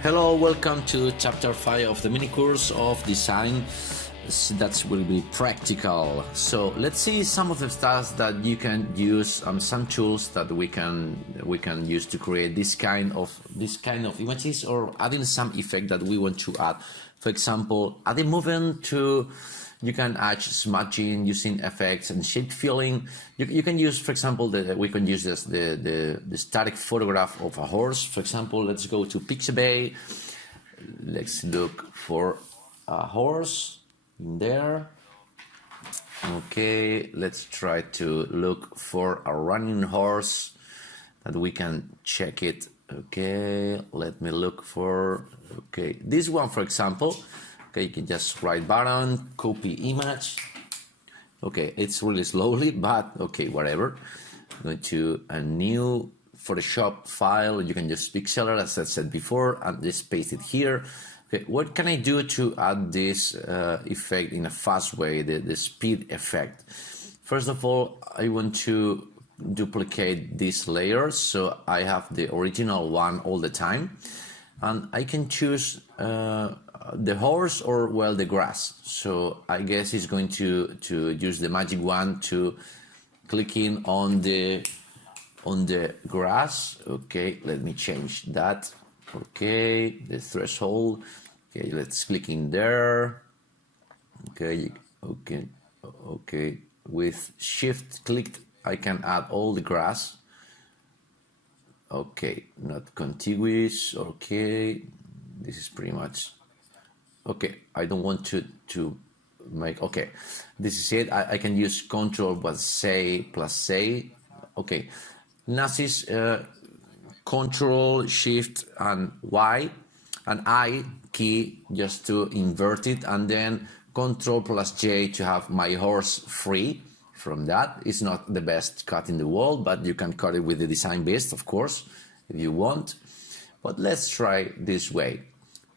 Hello, welcome to chapter 5 of the mini course of design that will be practical. So let's see some of the stuff that you can use, some tools that we can use to create this kind of images, or adding some effect that we want to add. For example, adding movement to. You can add smudging using effects and shape filling. You can use, for example, we can use this, the static photograph of a horse. For example, let's go to Pixabay. Let's look for a horse in there. Okay, let's try to look for a running horse that we can check it. Okay, let me look for, okay, this one, for example. Okay, you can just right button, copy image. Okay, it's really slowly, but okay, whatever. Go to a new Photoshop file. You can just pixel, as I said before, and just paste it here. Okay, what can I do to add this effect in a fast way, the speed effect? First of all, I want to duplicate these layers, so I have the original one all the time, and I can choose the horse or, well, the grass. So I guess it's going to use the magic wand to clicking on the grass. Okay, let me change that. Okay, the threshold. Okay, let's click in there. Okay, okay. With shift clicked, I can add all the grass. Okay, not contiguous. Okay, this is pretty much. Okay, I don't want to make, okay, this is it. I can use Control plus say. Okay, Nazis, Control, Shift, and Y, and I key just to invert it, and then Control plus J to have my horse free from that. It's not the best cut in the world, but you can cut it with the DesignBeast, of course, if you want. But let's try this way.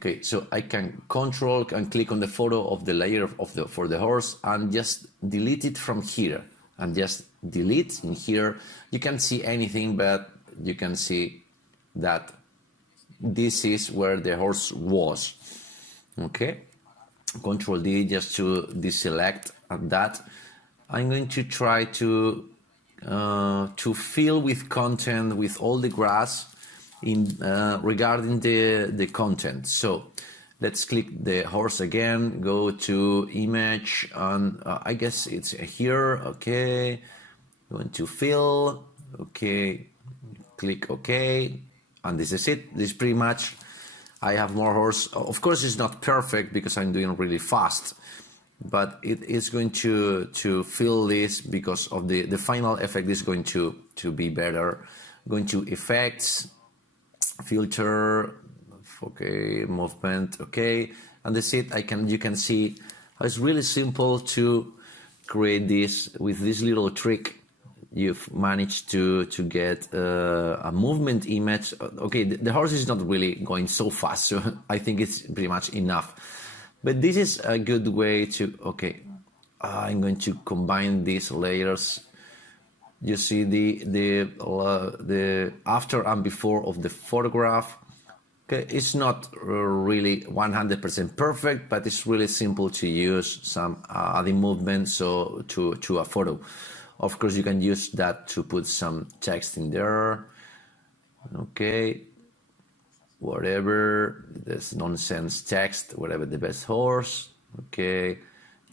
Okay, so I can control and click on the photo of the layer for the horse and just delete it from here, and just delete in here. You can't see anything, but you can see that this is where the horse was. Okay, Control D just to deselect that. I'm going to try to fill with content with all the grass in regarding the content. So let's click the horse again, go to image, and I guess it's here. Okay, going to fill. Okay, click OK, and this is it. This is pretty much, I have more horse. Of course, it's not perfect because I'm doing really fast, but it is going to fill this because of the final effect is going to be better. Going to effects, filter, okay, movement, okay, and that's it. You can see how it's really simple to create this. With this little trick, you've managed to get a movement image. Okay, the horse is not really going so fast, so I think it's pretty much enough. But this is a good way to, okay, I'm going to combine these layers. You see the after and before of the photograph. Okay, it's not really 100% perfect, but it's really simple to use some adding movement so to a photo. Of course, you can use that to put some text in there. Okay, whatever, this nonsense text, whatever, the best horse. Okay,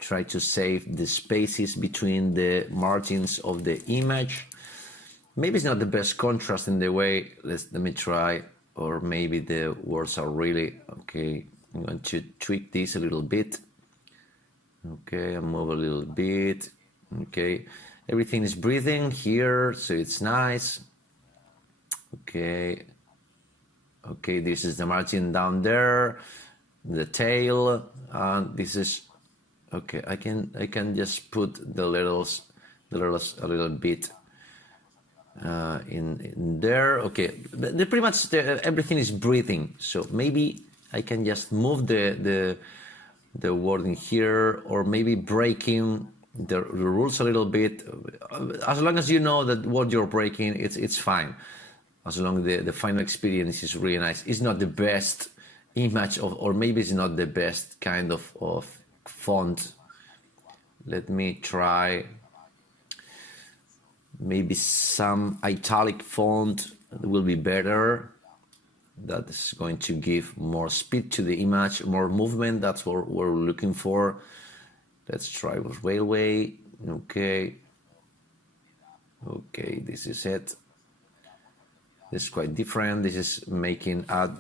try to save the spaces between the margins of the image. Maybe it's not the best contrast in the way. Let me try. Or maybe the words are really, okay, I'm going to tweak this a little bit. Okay, I move a little bit. Okay, everything is breathing here, so it's nice. Okay, okay, this is the margin down there, the tail, and this is, okay, I can just put the littles a little bit in there. Okay, pretty much everything is breathing, so maybe I can just move the wording here, or maybe breaking the rules a little bit. As long as you know that what you're breaking, it's fine. As long as the final experience is really nice. It's not the best image of, or maybe it's not the best kind of font. Let me try maybe some italic font will be better. That is going to give more speed to the image, more movement. That's what we're looking for. Let's try with railway. Okay. Okay, this is it. This is quite different. This is making a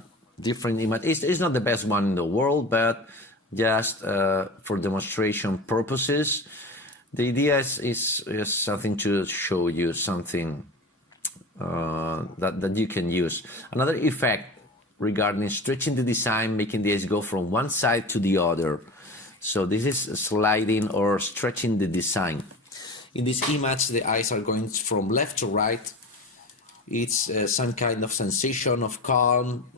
different image. It's not the best one in the world, but just for demonstration purposes. The idea is something to show you something that you can use. Another effect regarding stretching the design, making the eyes go from one side to the other. So this is sliding or stretching the design. In this image, the eyes are going from left to right. It's some kind of sensation of calm.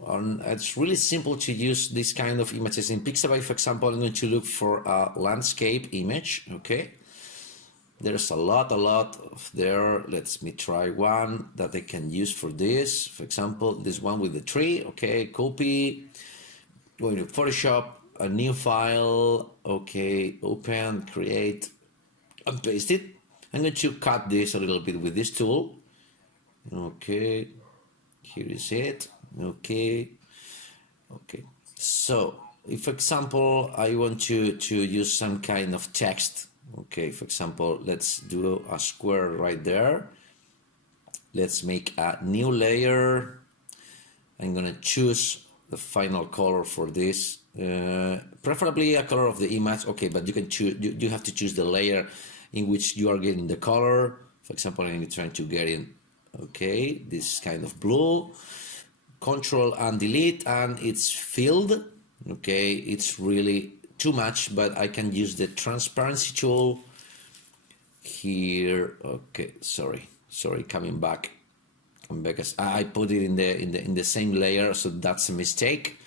It's really simple to use this kind of images. In Pixabay, for example, I'm going to look for a landscape image, okay? There's a lot of there. Let me try one that I can use for this. For example, this one with the tree, okay, copy, go to Photoshop, a new file, okay, open, create, and paste it. I'm going to cut this a little bit with this tool. Okay, here is it. Okay. So, if for example, I want to use some kind of text. Okay, for example, let's do a square right there. Let's make a new layer. I'm gonna choose the final color for this. Preferably a color of the image. Okay, but you can choose. You have to choose the layer in which you are getting the color. For example, I'm trying to get in. Okay, this kind of blue. Control and delete, and it's filled. Okay, it's really too much, but I can use the transparency tool here. Okay, sorry, coming back because I put it in the same layer, so that's a mistake,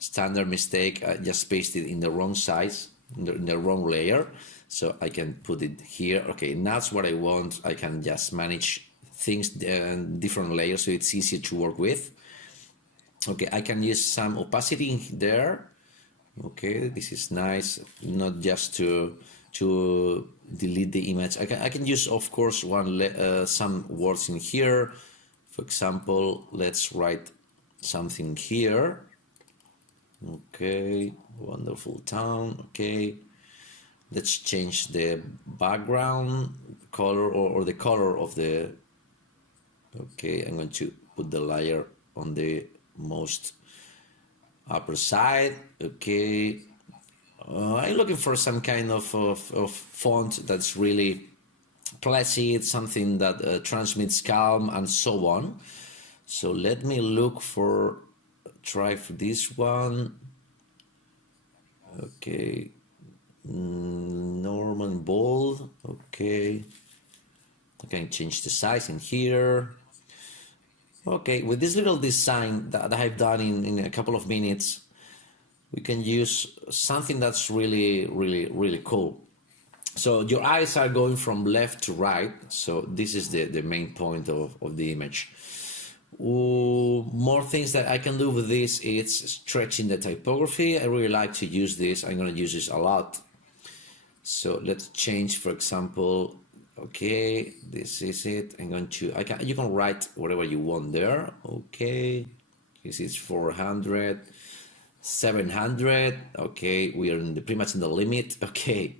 standard mistake. I just pasted in the wrong size, in the wrong layer, so I can put it here. Okay, and that's what I want. I can just manage things different layers, so it's easier to work with. Okay, I can use some opacity in there. Okay, this is nice, not just to delete the image. I can use, of course, some words in here. For example, let's write something here. Okay, wonderful town. Okay, let's change the background color or the color of the. Okay, I'm going to put the layer on the most upper side. Okay, I'm looking for some kind of font that's really placid, something that transmits calm and so on. So let me look for, try for this one. Okay, normal bold. Okay, I can change the size in here. Okay, with this little design that I've done in a couple of minutes, we can use something that's really cool. So your eyes are going from left to right, so this is the main point of the image. More things that I can do with this is stretching the typography. I really like to use this. I'm going to use this a lot. So let's change, for example. Okay, this is it. I'm going to, you can write whatever you want there. Okay, this is 400, 700. Okay, we are pretty much in the limit. Okay,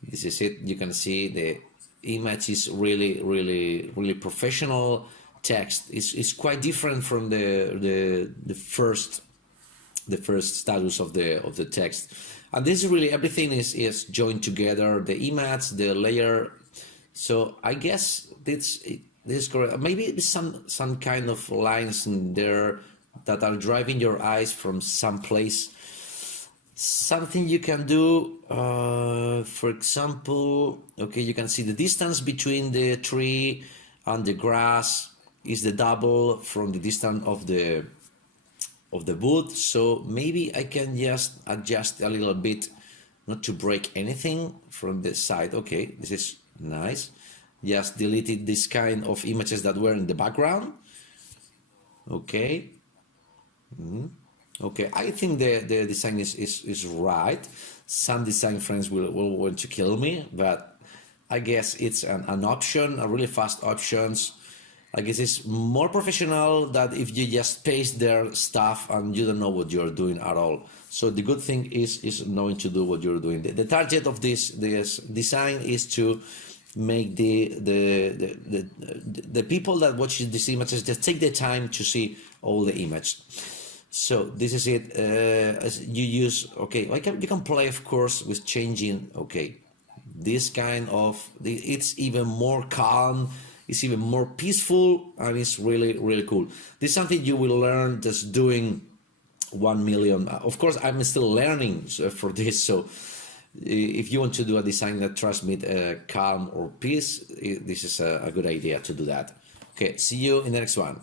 this is it. You can see the image is really professional. Text is quite different from the first status of the text, and this is really everything is joined together. The image, the layer. So I guess this is correct. Maybe some kind of lines in there that are driving your eyes from some place. Something you can do, for example, okay, you can see the distance between the tree and the grass is the double from the distance of the wood. So maybe I can just adjust a little bit, not to break anything from the side. Okay, this is nice. Just deleted this kind of images that were in the background. Okay. Okay, I think the design is right. Some design friends will want to kill me, but I guess it's an option, a really fast options. I guess it's more professional than if you just paste their stuff and you don't know what you're doing at all. So the good thing is knowing to do what you're doing. The target of this design is to make the people that watch these images just take the time to see all the image. So this is it. As you use, okay, you can play, of course, with changing. Okay, this kind of it's even more calm. It's even more peaceful, and it's really really cool. This is something you will learn just doing 1 million. Of course, I'm still learning for this. So if you want to do a design that transmit calm or peace, this is a good idea to do that. Okay, see you in the next one.